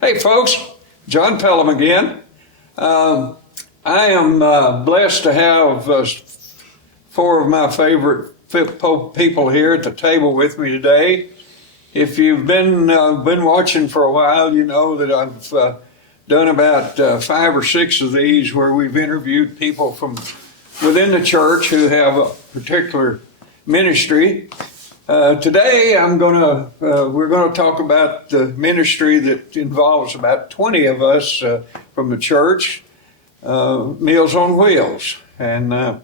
Hey folks, John Pelham again. I am blessed to have four of my favorite people here at the table with me today. If you've been watching for a while, you know that I've done about 5 or 6 of these where we've interviewed people from within the church who have a particular ministry. Today we're gonna talk about the ministry that involves about 20 of us from the church, Meals on Wheels. And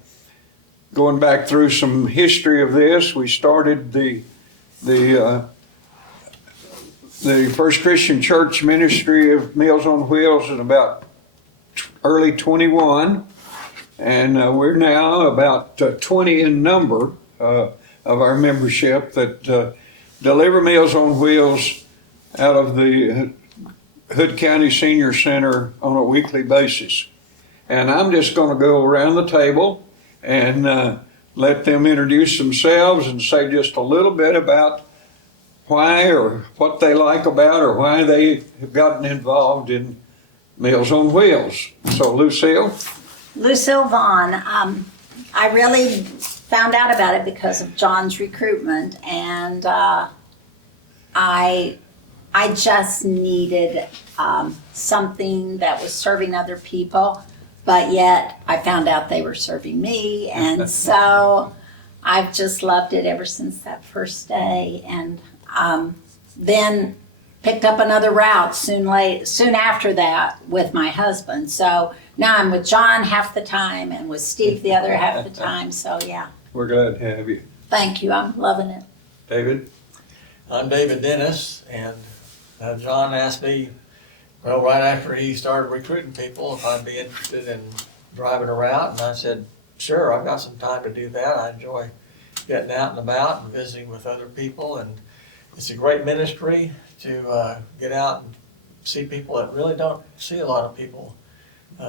going back through some history of this, we started the First Christian Church ministry of Meals on Wheels in about early 21, and we're now about 20 in number of our membership that deliver Meals on Wheels out of the Hood County Senior Center on a weekly basis. And I'm just going to go around the table and let them introduce themselves and say just a little bit about why or what they like about or why they have gotten involved in Meals on Wheels. So Lucille Vaughn. I really found out about it because of John's recruitment, and I just needed something that was serving other people, but yet I found out they were serving me, and so I've just loved it ever since that first day, and then picked up another route soon after that with my husband. So now I'm with John half the time and with Steve the other half the time. So yeah. We're glad to have you. Thank you. I'm loving it. David? I'm David Dennis, and John asked me, well, right after he started recruiting people, if I'd be interested in driving around, and I said, sure, I've got some time to do that. I enjoy getting out and about and visiting with other people, and it's a great ministry to get out and see people that really don't see a lot of people.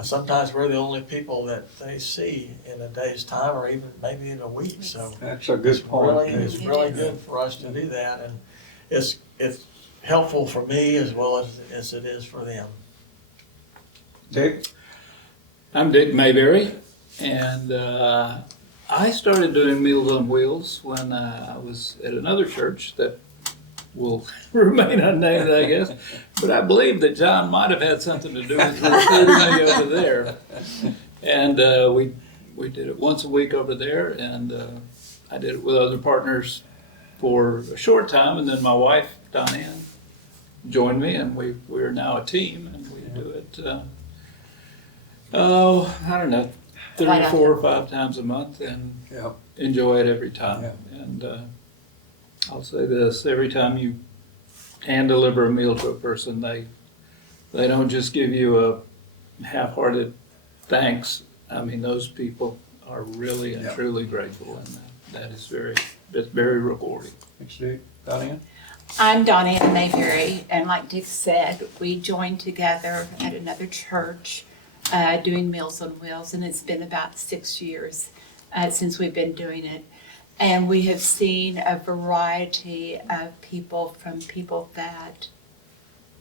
Sometimes we're the only people that they see in a day's time or even maybe in a week. So that's a good point. It's really good for us to do that, and it's helpful for me as well as it is for them. Dick? I'm Dick Mayberry, and I started doing Meals on Wheels when I was at another church that will remain unnamed, I guess. But I believe that John might have had something to do with recruiting me over there. And we did it once a week over there, and I did it with other partners for a short time, and then my wife, Diane, joined me, and we're now a team, and we do it, I don't know, 3, 4, or 5 times a month, and enjoy it every time. Yeah. And I'll say this, every time you hand deliver a meal to a person, they don't just give you a half-hearted thanks. I mean, those people are really and truly grateful, and that is very rewarding. Thanks, Dick. Diane? I'm Donna Mayberry, and like Dick said, we joined together at another church doing Meals on Wheels, and it's been about 6 years since we've been doing it. And we have seen a variety of people, from people that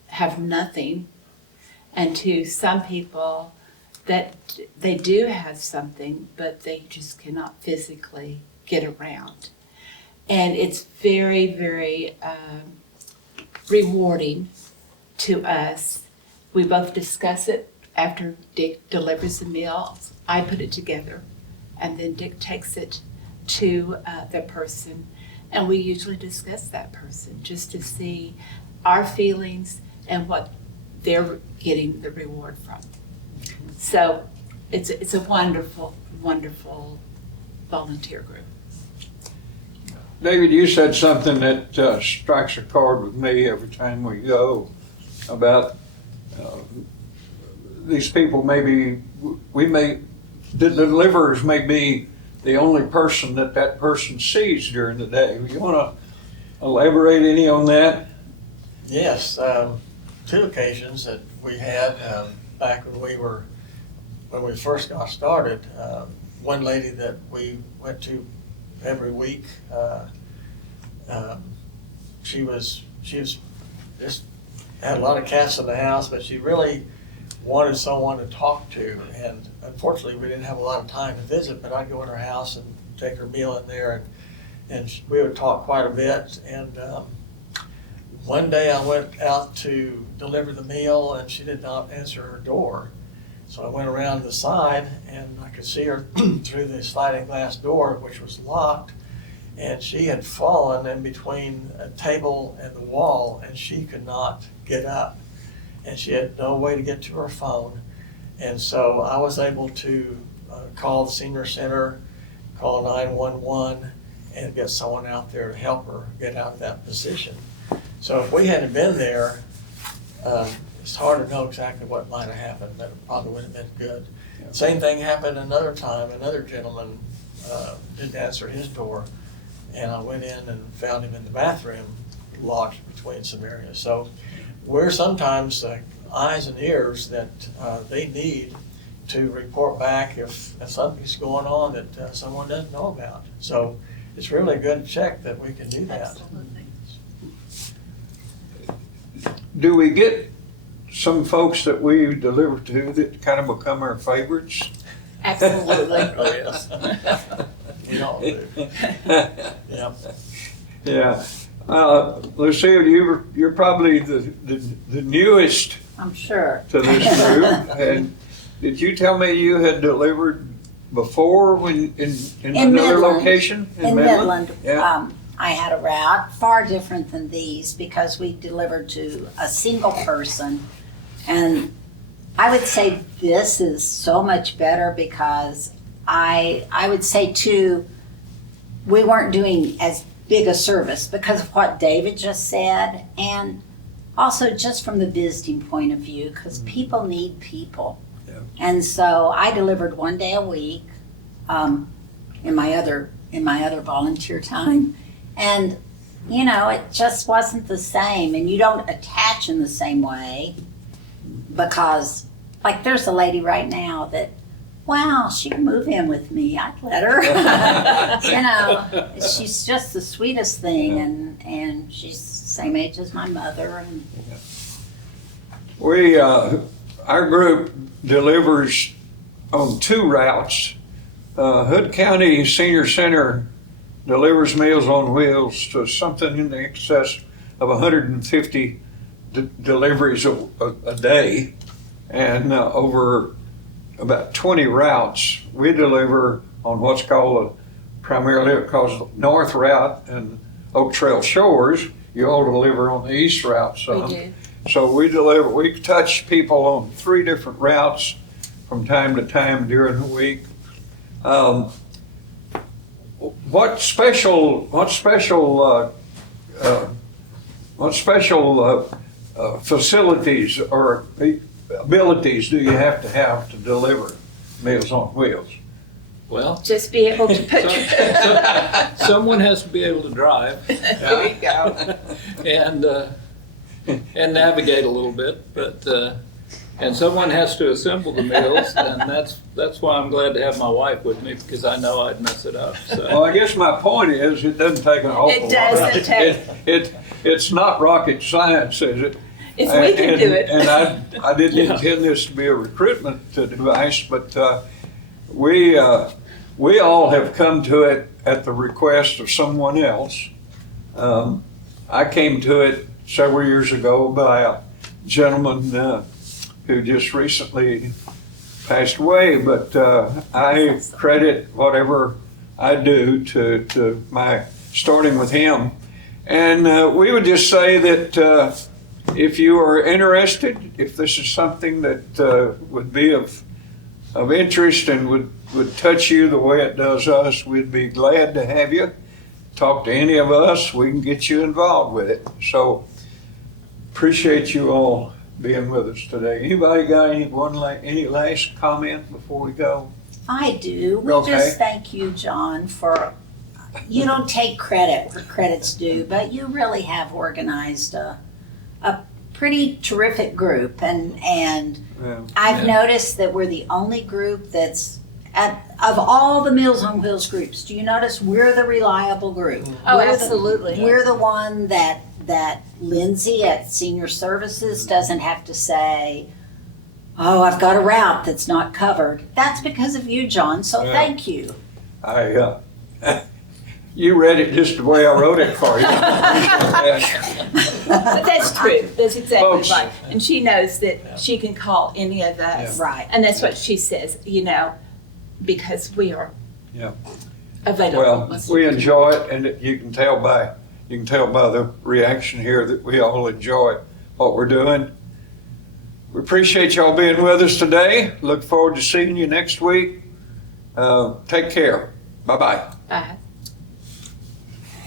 have nothing and to some people that they do have something, but they just cannot physically get around. And it's very, very rewarding to us. We both discuss it after Dick delivers the meals. I put it together, and then Dick takes it to the person, and we usually discuss that person just to see our feelings and what they're getting the reward from. So it's a wonderful, wonderful volunteer group. David, you said something that strikes a chord with me every time we go about these people. Maybe the deliverers may be the only person that person sees during the day. You want to elaborate any on that? Yes, 2 occasions that we had back when we first got started. One lady that we went to every week, she was just had a lot of cats in the house, but she really wanted someone to talk to. And unfortunately, we didn't have a lot of time to visit, but I'd go in her house and take her meal in there, and we would talk quite a bit. And one day I went out to deliver the meal, and she did not answer her door. So I went around the side, and I could see her through the sliding glass door, which was locked. And she had fallen in between a table and the wall, and she could not get up. And she had no way to get to her phone. And so I was able to call the senior center, call 911, and get someone out there to help her get out of that position. So if we hadn't been there, it's hard to know exactly what might have happened, but it probably would have been good. Yeah. Same thing happened another time. Another gentleman didn't answer his door, and I went in and found him in the bathroom, locked between some areas. So we're sometimes eyes and ears that they need to report back if something's going on that someone doesn't know about. So it's really a good check that we can do that. Absolutely. Do we get some folks that we deliver to that kind of become our favorites? Absolutely. Oh, yes. We all do. Yep. Yeah. Lucille, you're probably the newest I'm sure. to this group. And did you tell me you had delivered before when in another Midland. location? In Midland, Yeah. I had a route far different than these because we delivered to a single person. And I would say this is so much better because I would say too, we weren't doing as big a service because of what David just said, and also just from the visiting point of view, because people need people. Yeah. And so I delivered one day a week in my other volunteer time, and you know, it just wasn't the same, and you don't attach in the same way because, like, there's a lady right now that, wow, she can move in with me. I'd let her. You know, she's just the sweetest thing, and she's the same age as my mother. And We, our group delivers on 2 routes. Hood County Senior Center delivers Meals on Wheels to something in the excess of 150 deliveries a day, and over about 20 routes we deliver on what's called primarily North Route and Oak Trail Shores. You all deliver on the East Route some. We do. So we touch people on 3 different routes from time to time during the week. What special facilities or abilities do you have to deliver Meals on Wheels? Well, Just be able to put someone has to be able to drive There we go. and navigate a little bit, but and someone has to assemble the meals, and that's why I'm glad to have my wife with me, because I know I'd mess it up. So Well, I guess my point is it doesn't take an awful lot. It doesn't take- It's not rocket science, is it? If we can do it. And I didn't Yeah. intend this to be a recruitment device, but we all have come to it at the request of someone else. I came to it several years ago by a gentleman who just recently passed away, but I credit whatever I do to my starting with him. And we would just say that if you are interested, if this is something that would be of interest and would touch you the way it does us, we'd be glad to have you. Talk to any of us, we can get you involved with it. So appreciate you all being with us today. Anybody got any last comment before we go? I do. We Okay. just thank you, John, for, you don't take credit where credit's due, but you really have organized a pretty terrific group. And Yeah. I've noticed that we're the only group that's, of all the Meals on Wheels groups, do you notice we're the reliable group? Oh, We're the- absolutely. We're the one that that Lindsay at Senior Services doesn't have to say, oh, I've got a route that's not covered. That's because of you, John, so Yeah. thank you. You read it just the way I wrote it for you. But that's true. That's exactly Folks. right. And she knows that she can call any of us. Right. And that's what she says, because we are Yeah. available. Well, we enjoy it, and you can tell by the reaction here that we all enjoy what we're doing. We appreciate y'all being with us today. Look forward to seeing you next week. Take care. Bye-bye. Bye.